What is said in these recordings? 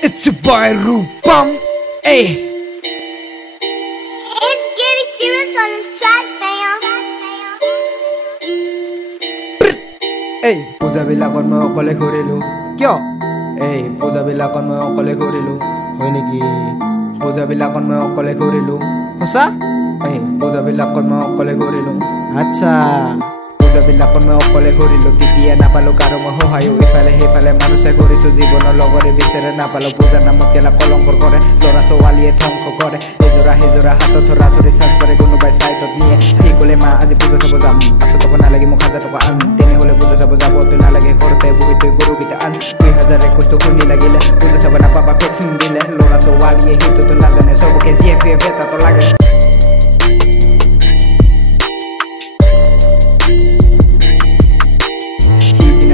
It's your boy Rupam. Hey. It's getting serious on this track, fam. Hey, পূজাবিলাকত মই অকলে ঘূৰিলোঁ কিয়? এই পূজাবিলাকত মই অকলে ঘূৰিলোঁ হয় নেকি? পূজাবিলাকত মই অকলে ঘূৰিলোঁ সঁচা? এই পূজাবিলাকত মই অকলে ঘূৰিলোঁ আচ্ছা পূজাবিলাকত মই অকলে ঘূৰিলোঁ তেতিয়া নাপালোঁ কাৰো মই সহায়ো ইফালে সিফালে মানুহ চাই ঘূৰিছোঁ জীৱনৰ লগৰে বিচাৰে নাপালোঁ পূজাৰ নামত কেলা কলংকৰ কৰে ল'ৰা ছোৱালীয়ে ধ্বংস কৰে এযোৰা সিযোৰা হাতত ধৰা ধৰি চাঞ্চ পাৰে কোনোবাই চাইডত নিয়ে সি ক'লে মা আজি পূজা চাব যাম 500 টকা নালাগে মোক 1000 টকা আন তেনেহ'লে পূজা চাব যাব তই নালাগে ঘৰতে বহি তই গৰুকেইটা আন 2021 শুনি লাগিলে পূজা চাব নাপাবা ভেকচিন দিলে ল'ৰা ছোৱালীয়ে সেইটোতো নাজানে চবকে জিএফএফ এটাতো লাগে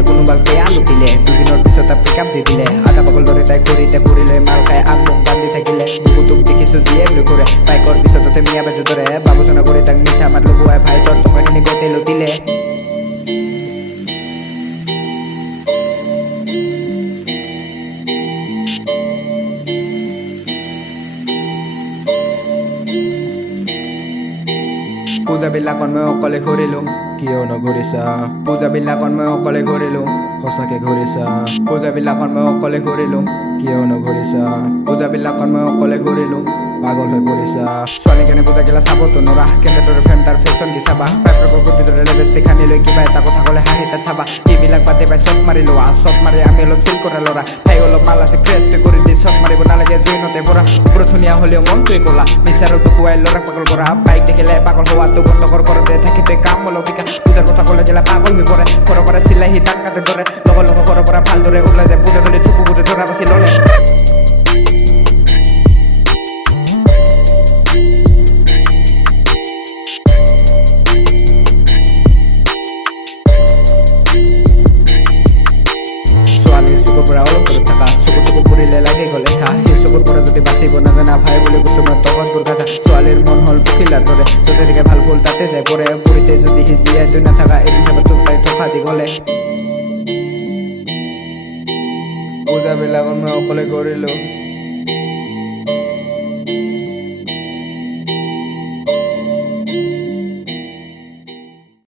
কোনোবাক বেয়া লুটিলে দুদিনৰ পিছত পিকআপ দি দিলে আধা পাগল দৰে তাই ঘূৰিলে মাল খাই আগ মুখ বান্ধি থাকিলে বুকুটোক দেখিছোঁ জীয়েক লৈ ঘূৰে বাইকৰ পিছততে মিয়া বেদু দৰে বাবুচনা কৰি তাক মিঠা মাত লগোৱাই ভাই তোৰ টকাখিনি গোটেই লুটিলে পূজাবিলাকত মই অকলে ঘূৰিলোঁ কিয় নঘূৰিছা পূজাবিলাকত মই অকলে ঘূৰিলোঁ সঁচাকে ঘূৰিছা পূজাবিলাকত মই অকলে ঘূৰিলোঁ কিয় নঘূৰিছা পূজাবিলাকত মই অকলে ঘূৰিলোঁ পাগল হৈ পৰিছা ছোৱালী কেনে পূজা গেলা চাবতো নৰা কেনেদৰে ফ্ৰেম তাৰ ফেশ্বন কি চাবা পাইপৰ কুৰ্তিটোৰে লিপষ্টিক সানি লৈ কিবা এটা কথা ক'লে হাঁহি তাৰ চাবা এইবিলাক বাদে পাই শ্বট মাৰি লোৱা শ্বট মাৰি আমি অলপ চিল কৰা ল'ৰা তাই অলপ মাল আছে ক্ৰেছটো কৰি দি শ্বট মাৰিব নালাগে জুইনতে পৰা পুৰা ধুনীয়া হ'লেও মনটোৱে ক'লা মিছাৰতো কোৱাই ল'ৰাক পাগল কৰা বাইক দেখিলে পাগল হোৱাটো বন্ধ ঘৰতে থাকি তই কাম অলপিকা পূজাৰ কথা ক'লে যেলা পাগল হৈ পৰে ঘৰৰ পৰা চিলাই সি দাগ কাটে ধৰে লগৰ ঘৰৰ পৰা ভালদৰে ওলাই যায় পূজা ধৰি চকু গোটে জৰা বাচি ল'লে লাগে গ'লে থা সেই চকুৰ পৰা যদি বাচিব নাজানা ভাই বুলি কৈছোঁ মই তগতবোৰ কথা ছোৱালীৰ মন হ'ল পখিলাৰ দৰে য'তে থাকে ভাল ফুল তাতে যায় পৰিছে যদি সি জীয়াই তই নাথাকা এদিন চাবা চুপ পাই থকা দি গ'লে পূজাবিলাকত মই অকলে কৰিলোঁ